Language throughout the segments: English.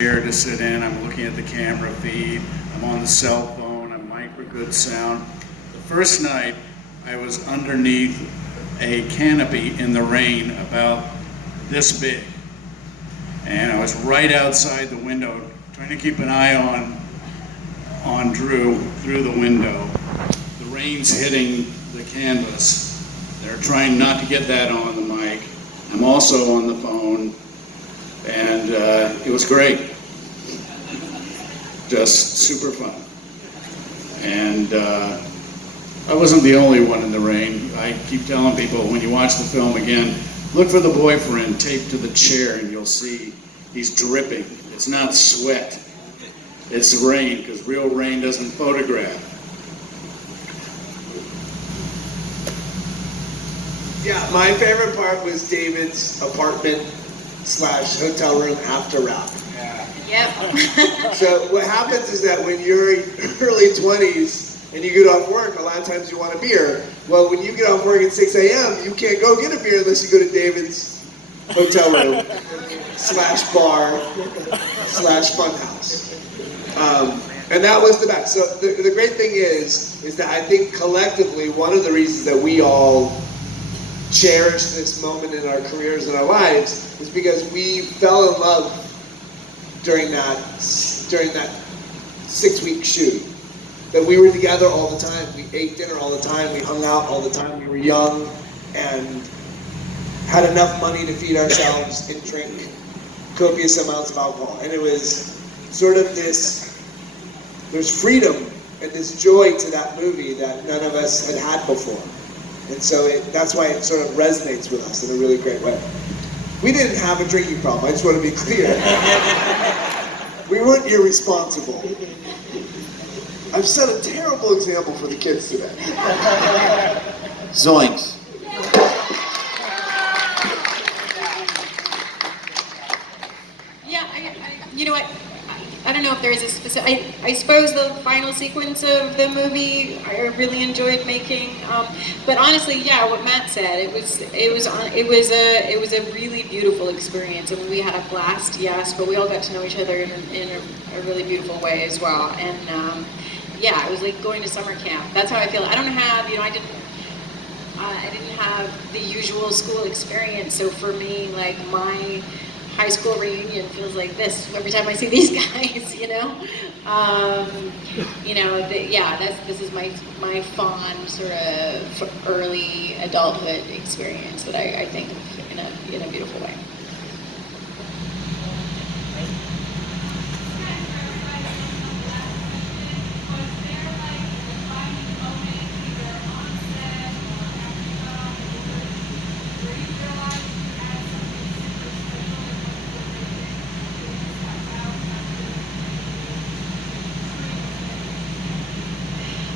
chair to sit in. I'm looking at the camera feed. I'm on the cell phone. I'm mic for good sound. The first night, I was underneath a canopy in the rain about this big. And I was right outside the window, trying to keep an eye on Drew through the window. The rain's hitting the canvas. They're trying not to get that on the mic. I'm also on the phone, and it was great. Just super fun. And I wasn't the only one in the rain. I keep telling people, when you watch the film again, look for the boyfriend taped to the chair and you'll see he's dripping. It's not sweat, it's rain, because real rain doesn't photograph. Yeah, my favorite part was David's apartment / hotel room after wrap. Yep. So what happens is that when you're early 20s and you get off work, a lot of times you want a beer. Well, when you get off work at 6 a.m., you can't go get a beer unless you go to David's hotel room / bar / funhouse. And that was the best. So the great thing is that I think collectively one of the reasons that we all cherish this moment in our careers and our lives is because we fell in love during that 6-week shoot. That we were together all the time, we ate dinner all the time, we hung out all the time, we were young and had enough money to feed ourselves and drink copious amounts of alcohol. And it was sort of there's freedom and this joy to that movie that none of us had before. And so that's why it sort of resonates with us in a really great way. We didn't have a drinking problem, I just want to be clear. We weren't irresponsible. I've set a terrible example for the kids today. Zoinks. Yeah, you know what? I don't know if there is a specific. I suppose the final sequence of the movie I really enjoyed making. But honestly, yeah, what Matt said, it was a really beautiful experience. I mean, we had a blast, yes, but we all got to know each other in a really beautiful way as well. And yeah, it was like going to summer camp. That's how I feel. I don't have, I didn't have the usual school experience. So for me, like my high school reunion feels like this every time I see these guys, this is my fond sort of early adulthood experience that I think of in a beautiful way.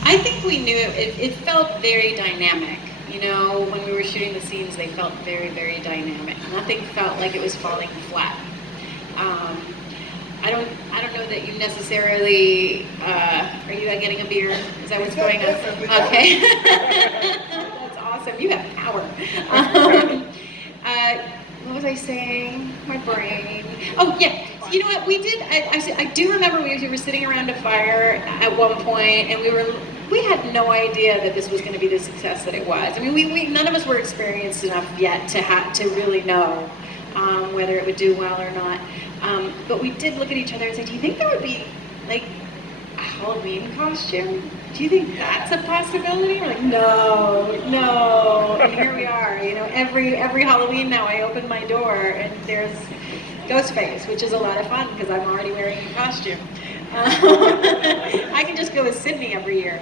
I think we knew it felt very dynamic. When we were shooting the scenes, they felt very, very dynamic. Nothing felt like it was falling flat. I don't know that you necessarily, are you getting a beer? Is that what's going on? Okay. That's awesome. You have power. What was I saying? My brain. Oh, yeah. You know what? We did. I do remember we were sitting around a fire at one point, and we had no idea that this was going to be the success that it was. I mean, we none of us were experienced enough yet to really know whether it would do well or not. But we did look at each other and say, "Do you think there would be like a Halloween costume? Do you think that's a possibility?" We're like, no. And here we are. Every Halloween now I open my door and there's Ghostface, which is a lot of fun because I'm already wearing a costume. I can just go with Sydney every year.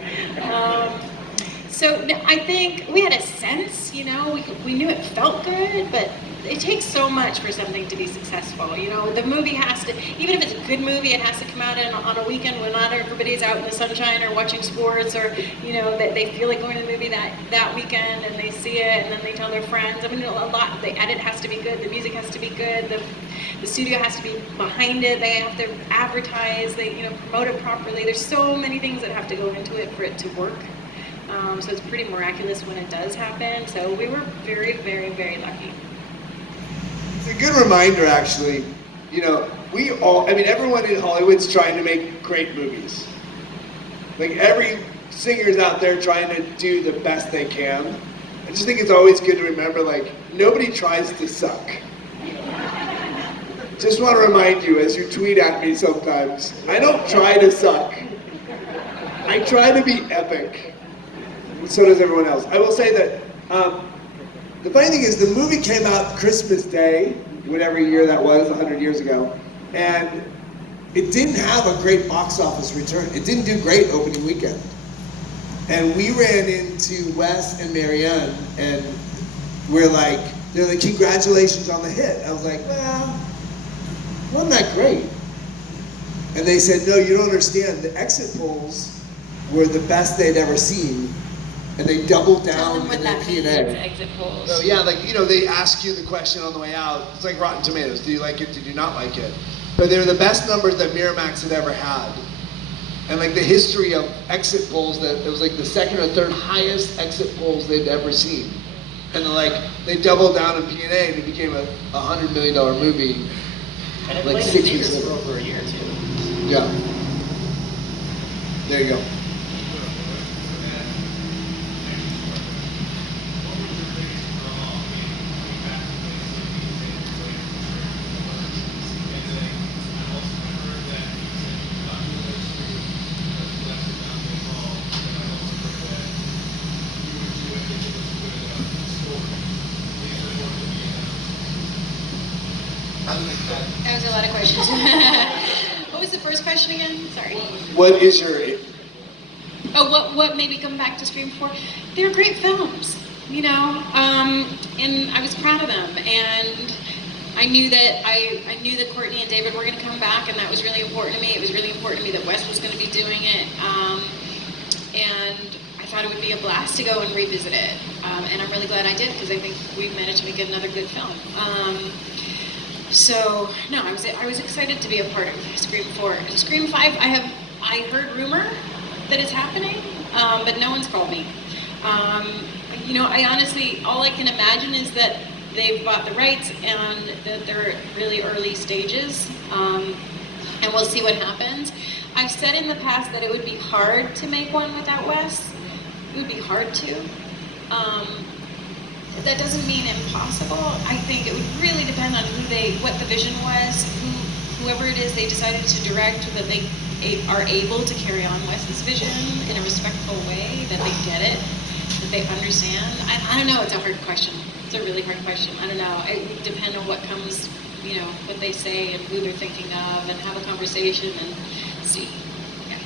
So I think we had a sense, we knew it felt good, but it takes so much for something to be successful. The movie has to, even if it's a good movie, it has to come out on a weekend when not everybody's out in the sunshine or watching sports, or that they feel like going to the movie that weekend and they see it and then they tell their friends. I mean, a lot. The edit has to be good, the music has to be good, the studio has to be behind it. They have to advertise, promote it properly. There's so many things that have to go into it for it to work. So it's pretty miraculous when it does happen. So we were very, very, very lucky. It's a good reminder, actually, You know, everyone in Hollywood's trying to make great movies. Like every singer's out there trying to do the best they can. I just think it's always good to remember, like, nobody tries to suck. Just want to remind you as you tweet at me sometimes, I don't try to suck. I try to be epic. So does everyone else. I will say that the funny thing is the movie came out Christmas Day, whatever year that was, 100 years ago, and it didn't have a great box office return. It didn't do great opening weekend. And we ran into Wes and Marianne, and they're like, congratulations on the hit. I was like, well, wasn't that great? And they said, no, you don't understand. The exit polls were the best they'd ever seen, and they doubled Tell down them what in their that means, P&A. exit polls. So yeah, like, they ask you the question on the way out. It's like Rotten Tomatoes. Do you like it? Did you not like it? But they were the best numbers that Miramax had ever had. And like the history of exit polls, that it was like the second or third highest exit polls they'd ever seen. And they doubled down in P&A, and it became a $100 million movie. And it Like played 6 in weeks theaters later. for over a year too. Yeah. There you go. That was a lot of questions. What was the first question again? Sorry. What is your... Oh, what made me come back to Scream 4? They're great films, and I was proud of them. And I knew that Courtney and David were going to come back, and that was really important to me. It was really important to me that Wes was going to be doing it. And I thought it would be a blast to go and revisit it. And I'm really glad I did, because I think we've managed to make another good film. So no, I was excited to be a part of Scream 4. Scream 5, I heard rumor that it's happening, but no one's called me. I honestly, all I can imagine is that they've bought the rights and that they're at really early stages, and we'll see what happens. I've said in the past that it would be hard to make one without Wes. It would be hard to. That doesn't mean impossible. I think it would really depend on what the vision was, whoever it is they decided to direct, that they are able to carry on Wes's vision in a respectful way, that they get it, that they understand. I don't know, it's a hard question. It's a really hard question. I don't know. It would depend on what comes, what they say and who they're thinking of, and have a conversation and see. Yeah.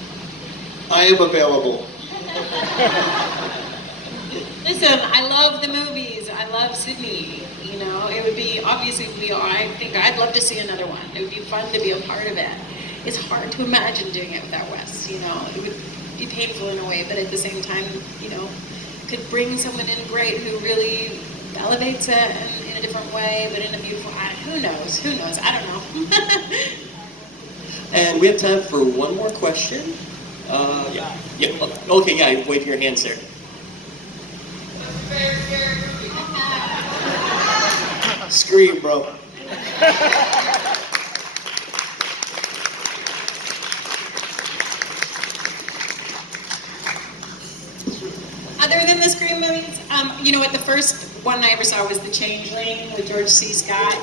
I am available. Listen, I love the movies. I love Sydney. It would be, obviously, I think I'd love to see another one. It would be fun to be a part of it. It's hard to imagine doing it without Wes. It would be painful in a way, but at the same time, could bring someone in great who really elevates it in a different way, but in a beautiful way. Who knows? I don't know. And we have time for one more question. Yeah. Okay, yeah, wave your hand, sir. Scream, bro. Other than the Scream movies, what, the first one I ever saw was The Changeling with George C. Scott.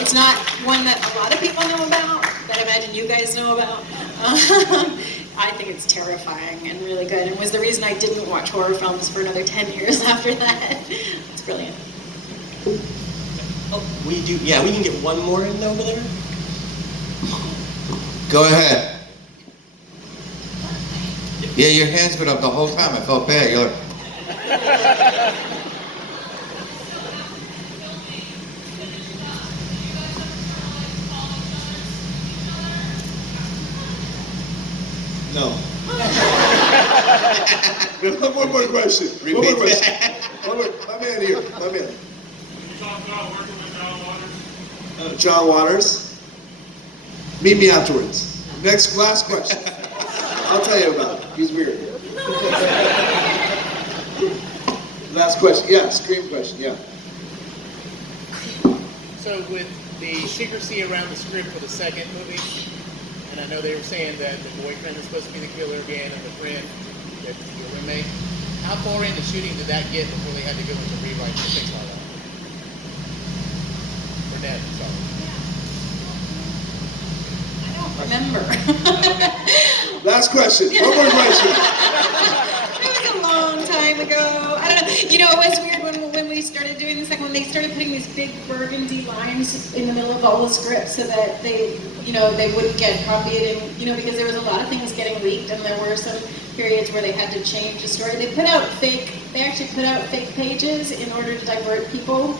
It's not one that a lot of people know about, that I imagine you guys know about. I think it's terrifying and really good, and was the reason I didn't watch horror films for another 10 years after that. It's brilliant. Oh, we can get one more in over there. Go ahead. Yeah, your hands been up the whole time. I felt bad. You're... No. One more question. One more question. My man here. My man. You talked about working with John Waters. John Waters. Meet me afterwards. Last question. I'll tell you about it. He's weird. Last question. Yeah, Scream question. Yeah. So with the secrecy around the script for the second movie, and I know they were saying that the boyfriend is supposed to be the killer again, and the friend, that your roommate. How far into shooting did that get before they had to go into rewrite and things like that? For Ned, sorry. I don't remember. Last question. One more question. It was a long time ago. I don't know. You know, it was weird when we started doing the second one. They started putting these big burgundy lines in the middle of all the scripts so that they wouldn't get copied, and because there was a lot of things getting leaked, and there were some periods where they had to change the story. They actually put out fake pages in order to divert people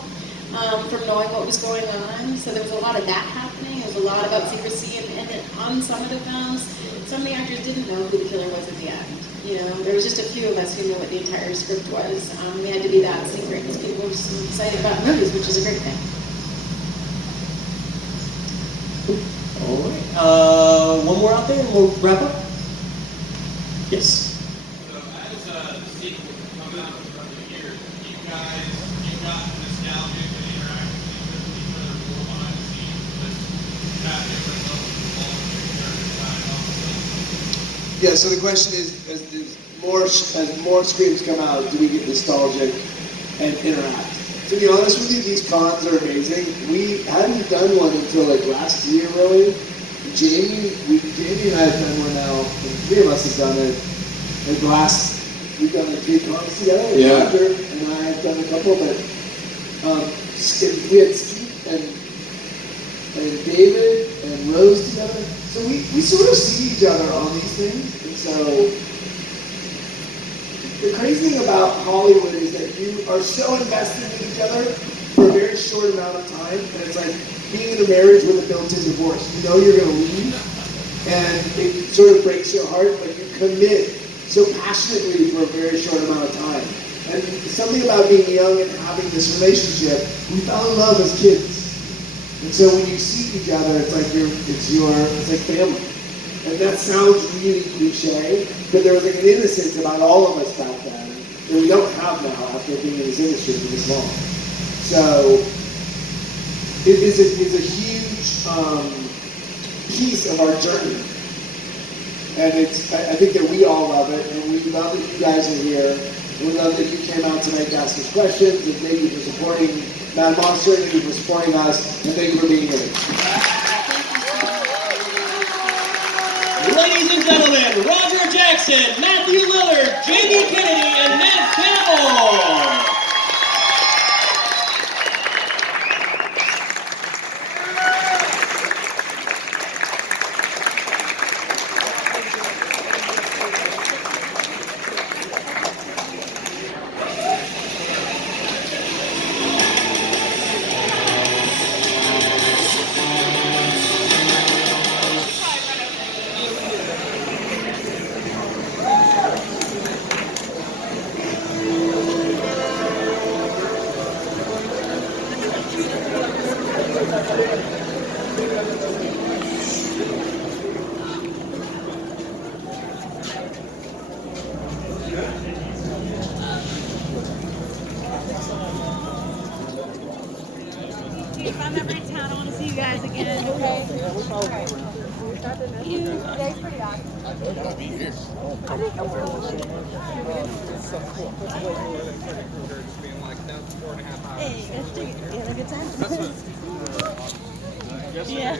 from knowing what was going on. So there was a lot of that happening. There was a lot about secrecy, and on some of the films, some of the actors didn't know who the killer was at the end. There was just a few of us who knew what the entire script was. We had to be that secret because people were so excited about movies, which is a great thing. All right. One more out there, and we'll wrap up. Yes. So as the sequel comes out throughout the years, you got nostalgic and interactive with each other more behind the scenes, but have different levels of involvement during the time also. Yeah, so the question is, as more screens come out, do we get nostalgic and interact? To be honest with you, these cons are amazing. We hadn't done one until like last year, really. Jamie and I have done one now, and three of us have done it. We've done like 3 cons together. Yeah. Roger and I have done a couple, but we had Steve and David and Rose together. So we sort of see each other on these things. And so the crazy thing about Hollywood is that you are so invested in each other for a very short amount of time. And it's like being in a marriage with a built-in divorce. You know you're going to leave, and it sort of breaks your heart, but you commit so passionately for a very short amount of time. And something about being young and having this relationship, we fell in love as kids. And so when you see each other, it's like it's like family. And that sounds really cliche, but there was like an innocence about all of us back then that we don't have now after being in this industry for this long. So it is a huge piece of our journey. And I think that we all love it, and we love that you guys are here. We love that you came out tonight to ask us questions, and thank you for supporting Mad Monster, and thank you for supporting us, and thank you for being here. Ladies and gentlemen, Roger Jackson, Matthew Lillard, Jamie Kennedy, and Ned Campbell. If I'm ever in town, I want to see you guys again. Okay. All right. Today's pretty awesome. I think I'm Hey, let's do it. You had a good time? Yeah.